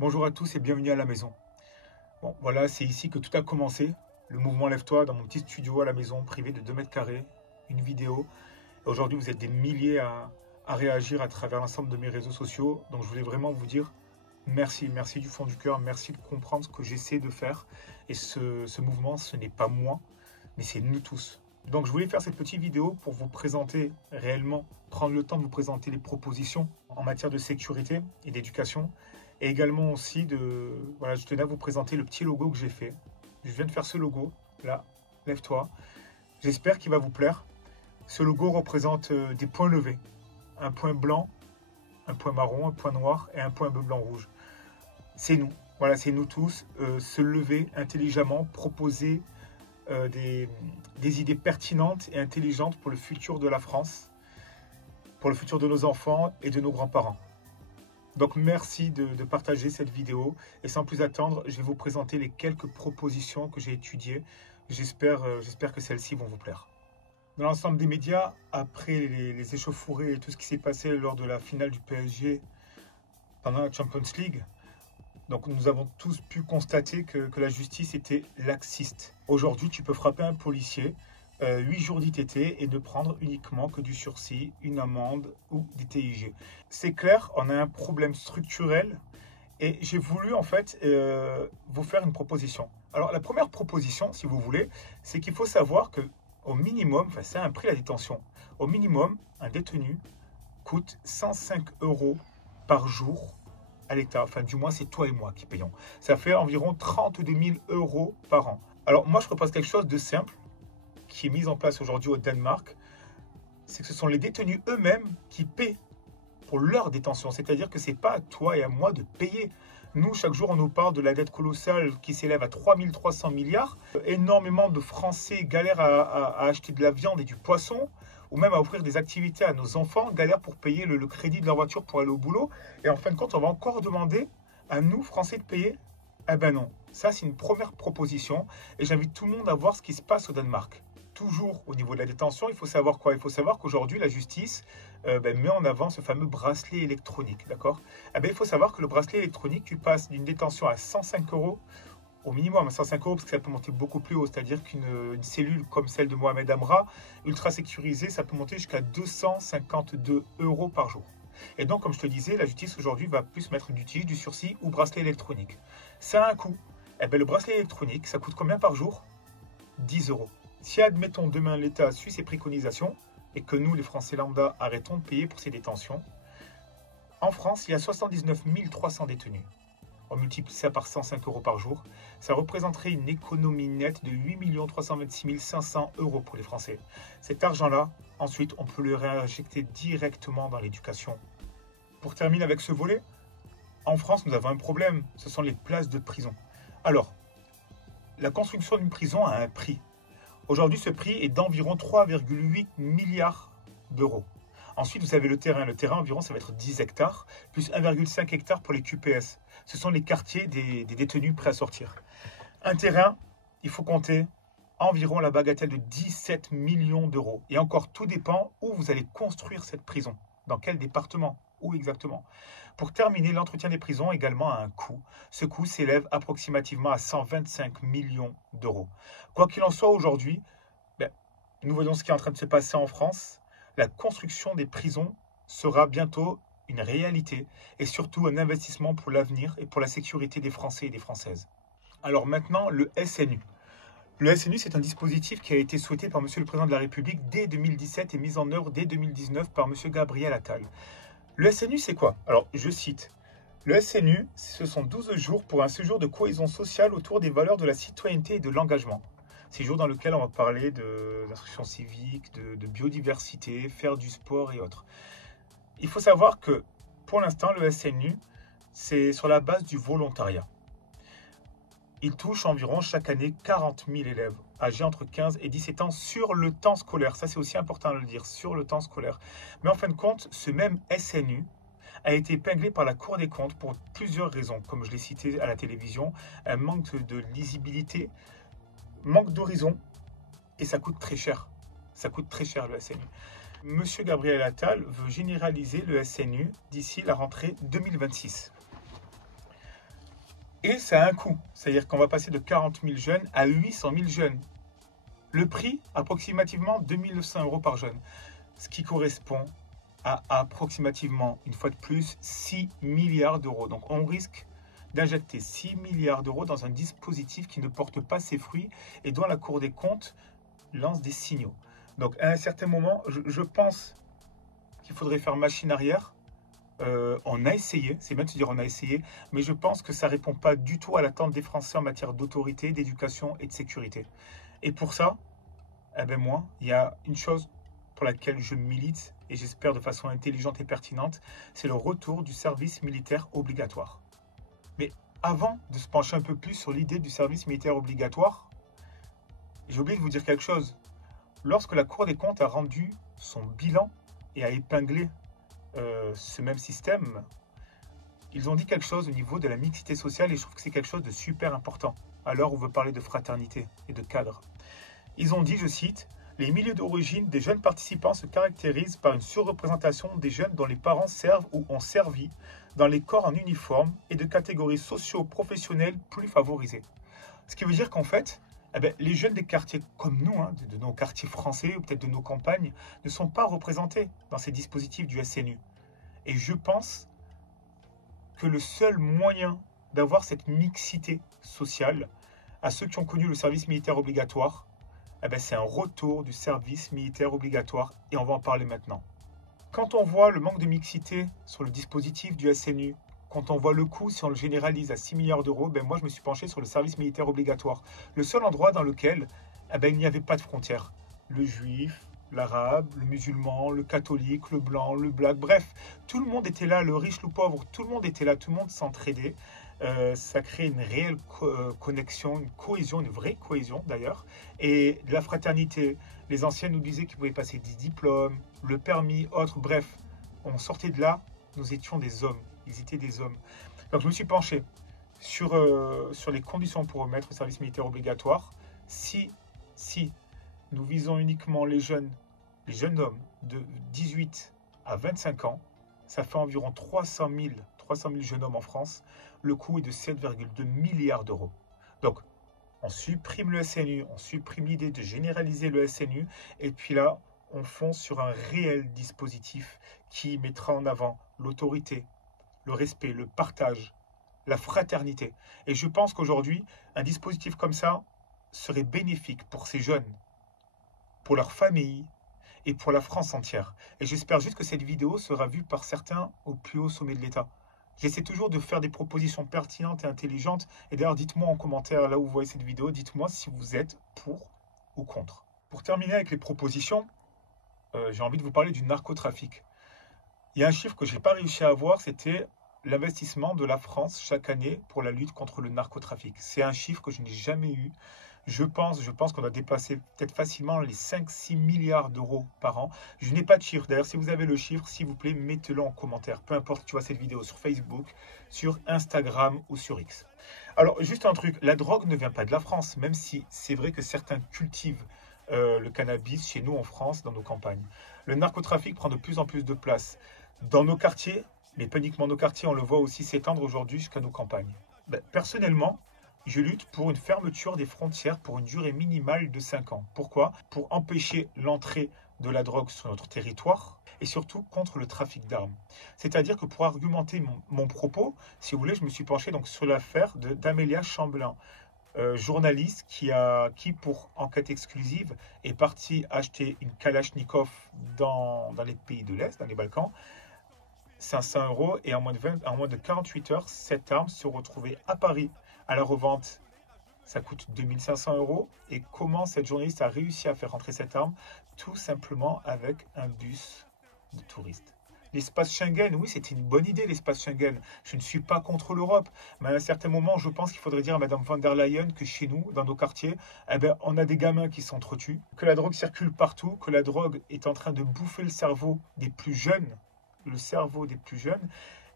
Bonjour à tous et bienvenue à la maison. Bon, voilà, c'est ici que tout a commencé. Le mouvement Lève-toi dans mon petit studio à la maison, privé de 2 mètres carrés, une vidéo. Et aujourd'hui, vous êtes des milliers à réagir à travers l'ensemble de mes réseaux sociaux. Donc, je voulais vraiment vous dire merci, merci du fond du cœur. Merci de comprendre ce que j'essaie de faire. Et ce mouvement, ce n'est pas moi, mais c'est nous tous. Donc, je voulais faire cette petite vidéo pour vous présenter réellement, prendre le temps de vous présenter les propositions en matière de sécurité et d'éducation. Et également aussi voilà, je tenais à vous présenter le petit logo que j'ai fait. Je viens de faire ce logo, là, lève-toi. J'espère qu'il va vous plaire. Ce logo représente des points levés. Un point blanc, un point marron, un point noir et un point bleu, blanc, rouge. C'est nous, voilà, c'est nous tous. Se lever intelligemment, proposer des idées pertinentes et intelligentes pour le futur de la France, pour le futur de nos enfants et de nos grands-parents. Donc merci de partager cette vidéo et sans plus attendre, je vais vous présenter les quelques propositions que j'ai étudiées. J'espère que celles-ci vont vous plaire. Dans l'ensemble des médias, après les échauffourées et tout ce qui s'est passé lors de la finale du PSG pendant la Champions League, donc nous avons tous pu constater que la justice était laxiste. Aujourd'hui, tu peux frapper un policier 8 jours d'ITT et ne prendre uniquement que du sursis, une amende ou des TIG. C'est clair, on a un problème structurel et j'ai voulu en fait vous faire une proposition. Alors la première proposition, si vous voulez, c'est qu'il faut savoir que au minimum, enfin c'est un prix la détention, au minimum, un détenu coûte 105 € par jour à l'État. Enfin du moins c'est toi et moi qui payons. Ça fait environ 32 000 € par an. Alors moi je propose quelque chose de simple, qui est mise en place aujourd'hui au Danemark, c'est que ce sont les détenus eux-mêmes qui paient pour leur détention. C'est-à-dire que ce n'est pas à toi et à moi de payer. Nous, chaque jour, on nous parle de la dette colossale qui s'élève à 3300 milliards. Énormément de Français galèrent à acheter de la viande et du poisson, ou même à offrir des activités à nos enfants, galèrent pour payer le crédit de leur voiture pour aller au boulot. Et en fin de compte, on va encore demander à nous, Français, de payer? Eh ben non. Ça, c'est une première proposition. Et j'invite tout le monde à voir ce qui se passe au Danemark. Toujours au niveau de la détention, il faut savoir quoi? Il faut savoir qu'aujourd'hui, la justice met en avant ce fameux bracelet électronique, d'accord? Il faut savoir que le bracelet électronique, tu passes d'une détention à 105 € au minimum à 105 € parce que ça peut monter beaucoup plus haut, c'est-à-dire qu'une cellule comme celle de Mohamed Amra, ultra sécurisée, ça peut monter jusqu'à 252 € par jour. Et donc, comme je te disais, la justice aujourd'hui va plus mettre du tige, du sursis ou bracelet électronique. Ça a un coût. Le bracelet électronique, ça coûte combien par jour? 10 €. Si, admettons, demain, l'État suit ses préconisations et que nous, les Français lambda, arrêtons de payer pour ces détentions, en France, il y a 79 300 détenus. On multiplie ça par 105 € par jour. Ça représenterait une économie nette de 8 326 500 € pour les Français. Cet argent-là, ensuite, on peut le réinjecter directement dans l'éducation. Pour terminer avec ce volet, en France, nous avons un problème. Ce sont les places de prison. Alors, la construction d'une prison a un prix. Aujourd'hui, ce prix est d'environ 3,8 milliards d'euros. Ensuite, vous avez le terrain. Le terrain, environ, ça va être 10 hectares, plus 1,5 hectare pour les QPS. Ce sont les quartiers des détenus prêts à sortir. Un terrain, il faut compter environ la bagatelle de 17 millions d'euros. Et encore, tout dépend où vous allez construire cette prison. Dans quel département? Où exactement? Pour terminer, l'entretien des prisons également a un coût. Ce coût s'élève approximativement à 125 millions d'euros. Quoi qu'il en soit aujourd'hui, nous voyons ce qui est en train de se passer en France. La construction des prisons sera bientôt une réalité et surtout un investissement pour l'avenir et pour la sécurité des Français et des Françaises. Alors maintenant, le SNU. Le SNU, c'est un dispositif qui a été souhaité par M. le Président de la République dès 2017 et mis en œuvre dès 2019 par M. Gabriel Attal. Le SNU, c'est quoi? Alors, je cite. Le SNU, ce sont 12 jours pour un séjour de cohésion sociale autour des valeurs de la citoyenneté et de l'engagement. Séjour dans lequel on va parler d'instruction civique, de biodiversité, faire du sport et autres. Il faut savoir que, pour l'instant, le SNU, c'est sur la base du volontariat. Il touche environ chaque année 40 000 élèves âgés entre 15 et 17 ans sur le temps scolaire. Ça, c'est aussi important de le dire, sur le temps scolaire. Mais en fin de compte, ce même SNU a été épinglé par la Cour des comptes pour plusieurs raisons. Comme je l'ai cité à la télévision, un manque de lisibilité, manque d'horizon, et ça coûte très cher. Ça coûte très cher le SNU. Monsieur Gabriel Attal veut généraliser le SNU d'ici la rentrée 2026. Et ça a un coût, c'est-à-dire qu'on va passer de 40 000 jeunes à 800 000 jeunes. Le prix, approximativement 2 900 € par jeune, ce qui correspond à approximativement, une fois de plus, 6 milliards d'euros. Donc on risque d'injecter 6 milliards d'euros dans un dispositif qui ne porte pas ses fruits et dont la Cour des comptes lance des signaux. Donc à un certain moment, je pense qu'il faudrait faire machine arrière. On a essayé, c'est bien de se dire on a essayé, mais je pense que ça ne répond pas du tout à l'attente des Français en matière d'autorité, d'éducation et de sécurité. Et pour ça, eh ben moi, il y a une chose pour laquelle je milite, et j'espère de façon intelligente et pertinente, c'est le retour du service militaire obligatoire. Mais avant de se pencher un peu plus sur l'idée du service militaire obligatoire, j'ai oublié de vous dire quelque chose. Lorsque la Cour des comptes a rendu son bilan et a épinglé ce même système, ils ont dit quelque chose au niveau de la mixité sociale et je trouve que c'est quelque chose de super important à l'heure où on veut parler de fraternité et de cadre. Ils ont dit, je cite, « Les milieux d'origine des jeunes participants se caractérisent par une surreprésentation des jeunes dont les parents servent ou ont servi dans les corps en uniforme et de catégories socio-professionnelles plus favorisées. » Ce qui veut dire qu'en fait, les jeunes des quartiers comme nous, de nos quartiers français ou peut-être de nos campagnes, ne sont pas représentés dans ces dispositifs du SNU. Et je pense que le seul moyen d'avoir cette mixité sociale à ceux qui ont connu le service militaire obligatoire, c'est un retour du service militaire obligatoire et on va en parler maintenant. Quand on voit le manque de mixité sur le dispositif du SNU, quand on voit le coût, si on le généralise à 6 milliards d'euros, moi je me suis penché sur le service militaire obligatoire. Le seul endroit dans lequel il n'y avait pas de frontières. Le juif, l'arabe, le musulman, le catholique, le blanc, le black, bref, tout le monde était là, le riche, le pauvre, tout le monde était là, tout le monde s'entraidait. Ça crée une réelle connexion, une cohésion, une vraie cohésion d'ailleurs, et de la fraternité. Les anciens nous disaient qu'ils pouvaient passer des diplômes, le permis, autres, bref, on sortait de là, nous étions des hommes, ils étaient des hommes. Donc je me suis penché sur les conditions pour remettre le service militaire obligatoire. Si nous visons uniquement les jeunes hommes de 18 à 25 ans, ça fait environ 300 000 jeunes hommes en France. Le coût est de 7,2 milliards d'euros. Donc, on supprime le SNU, on supprime l'idée de généraliser le SNU, et puis là, on fonce sur un réel dispositif qui mettra en avant l'autorité, le respect, le partage, la fraternité. Et je pense qu'aujourd'hui, un dispositif comme ça serait bénéfique pour ces jeunes, pour leurs familles et pour la France entière. Et j'espère juste que cette vidéo sera vue par certains au plus haut sommet de l'État. J'essaie toujours de faire des propositions pertinentes et intelligentes. Et d'ailleurs, dites-moi en commentaire, là où vous voyez cette vidéo, dites-moi si vous êtes pour ou contre. Pour terminer avec les propositions, j'ai envie de vous parler du narcotrafic. Il y a un chiffre que je n'ai pas réussi à avoir, c'était l'investissement de la France chaque année pour la lutte contre le narcotrafic. C'est un chiffre que je n'ai jamais eu. Je pense qu'on doit dépasser peut-être facilement les 5-6 milliards d'euros par an. Je n'ai pas de chiffre. D'ailleurs, si vous avez le chiffre, s'il vous plaît, mettez-le en commentaire. Peu importe que tu vois cette vidéo sur Facebook, sur Instagram ou sur X. Alors, juste un truc. La drogue ne vient pas de la France, même si c'est vrai que certains cultivent le cannabis chez nous en France, dans nos campagnes. Le narcotrafic prend de plus en plus de place dans nos quartiers, mais pas uniquement nos quartiers, on le voit aussi s'étendre aujourd'hui jusqu'à nos campagnes. Personnellement, je lutte pour une fermeture des frontières pour une durée minimale de 5 ans. Pourquoi? Pour empêcher l'entrée de la drogue sur notre territoire et surtout contre le trafic d'armes. C'est-à-dire que pour argumenter mon propos, si vous voulez, je me suis penché donc sur l'affaire d'Amélia Chambelin, journaliste qui, pour enquête exclusive, est partie acheter une Kalachnikov dans les pays de l'Est, dans les Balkans, 500 € et en moins de 48 heures, cette arme se retrouvait à Paris. À la revente, ça coûte 2500 €. Et comment cette journaliste a réussi à faire rentrer cette arme? Tout simplement avec un bus de touristes. L'espace Schengen, oui, c'était une bonne idée, l'espace Schengen. Je ne suis pas contre l'Europe. Mais à un certain moment, je pense qu'il faudrait dire à Mme von der Leyen que chez nous, dans nos quartiers, on a des gamins qui s'entretuent, que la drogue circule partout, que la drogue est en train de bouffer le cerveau des plus jeunes,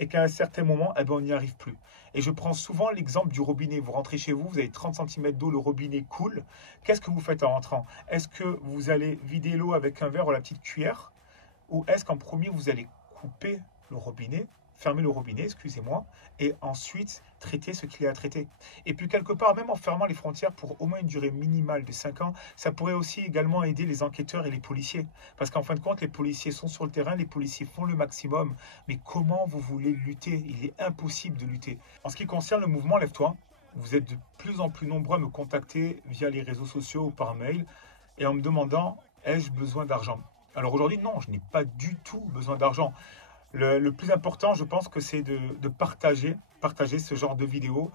et qu'à un certain moment, on n'y arrive plus. Et je prends souvent l'exemple du robinet. Vous rentrez chez vous, vous avez 30 cm d'eau, le robinet coule. Qu'est-ce que vous faites en rentrant? Est-ce que vous allez vider l'eau avec un verre ou la petite cuillère? Ou est-ce qu'en premier, vous allez couper le robinet, fermer le robinet, excusez-moi, et ensuite traiter ce qu'il y a à traiter. Et puis quelque part, même en fermant les frontières pour au moins une durée minimale de 5 ans, ça pourrait aussi également aider les enquêteurs et les policiers. Parce qu'en fin de compte, les policiers sont sur le terrain, les policiers font le maximum. Mais comment vous voulez lutter? Il est impossible de lutter. En ce qui concerne le mouvement Lève-toi, vous êtes de plus en plus nombreux à me contacter via les réseaux sociaux ou par mail et en me demandant, ai-je besoin d'argent? Alors aujourd'hui, non, je n'ai pas du tout besoin d'argent. Le plus important, je pense que c'est de partager ce genre de vidéos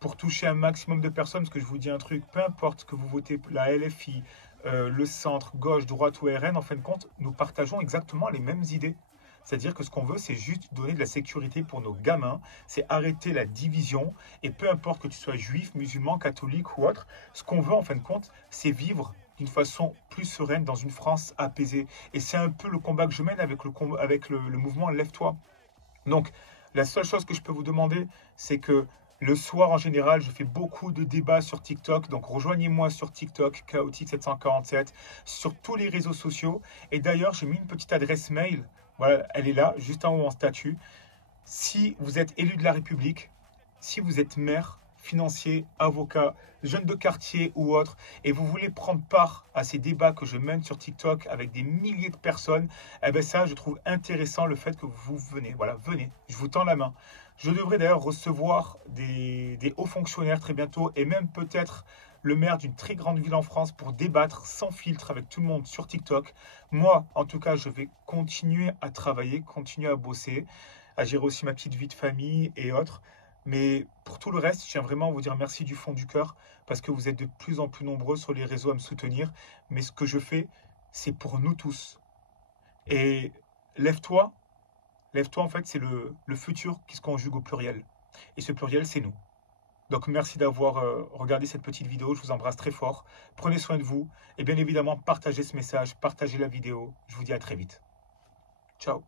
pour toucher un maximum de personnes. Parce que je vous dis un truc, peu importe que vous votez la LFI, le centre, gauche, droite ou RN, en fin de compte, nous partageons exactement les mêmes idées. C'est-à-dire que ce qu'on veut, c'est juste donner de la sécurité pour nos gamins, c'est arrêter la division, et peu importe que tu sois juif, musulman, catholique ou autre, ce qu'on veut en fin de compte, c'est vivre d'une façon plus sereine dans une France apaisée. Et c'est un peu le combat que je mène avec le mouvement Lève-toi. Donc, la seule chose que je peux vous demander, c'est que le soir, en général, je fais beaucoup de débats sur TikTok. Donc, rejoignez-moi sur TikTok, Chaotique747, sur tous les réseaux sociaux. Et d'ailleurs, j'ai mis une petite adresse mail. Voilà, elle est là, juste en haut en statut. Si vous êtes élu de la République, si vous êtes maire, financier, avocat, jeune de quartier ou autre, et vous voulez prendre part à ces débats que je mène sur TikTok avec des milliers de personnes, eh bien ça, je trouve intéressant le fait que vous venez. Voilà, venez, je vous tends la main. Je devrais d'ailleurs recevoir des hauts fonctionnaires très bientôt, et même peut-être le maire d'une très grande ville en France pour débattre sans filtre avec tout le monde sur TikTok. Moi, en tout cas, je vais continuer à travailler, continuer à bosser, à gérer aussi ma petite vie de famille et autres. Mais pour tout le reste, je tiens vraiment à vous dire merci du fond du cœur parce que vous êtes de plus en plus nombreux sur les réseaux à me soutenir. Mais ce que je fais, c'est pour nous tous. Et lève-toi, lève-toi en fait, c'est le futur qui se conjugue au pluriel. Et ce pluriel, c'est nous. Donc merci d'avoir regardé cette petite vidéo, je vous embrasse très fort. Prenez soin de vous et bien évidemment partagez ce message, partagez la vidéo. Je vous dis à très vite. Ciao.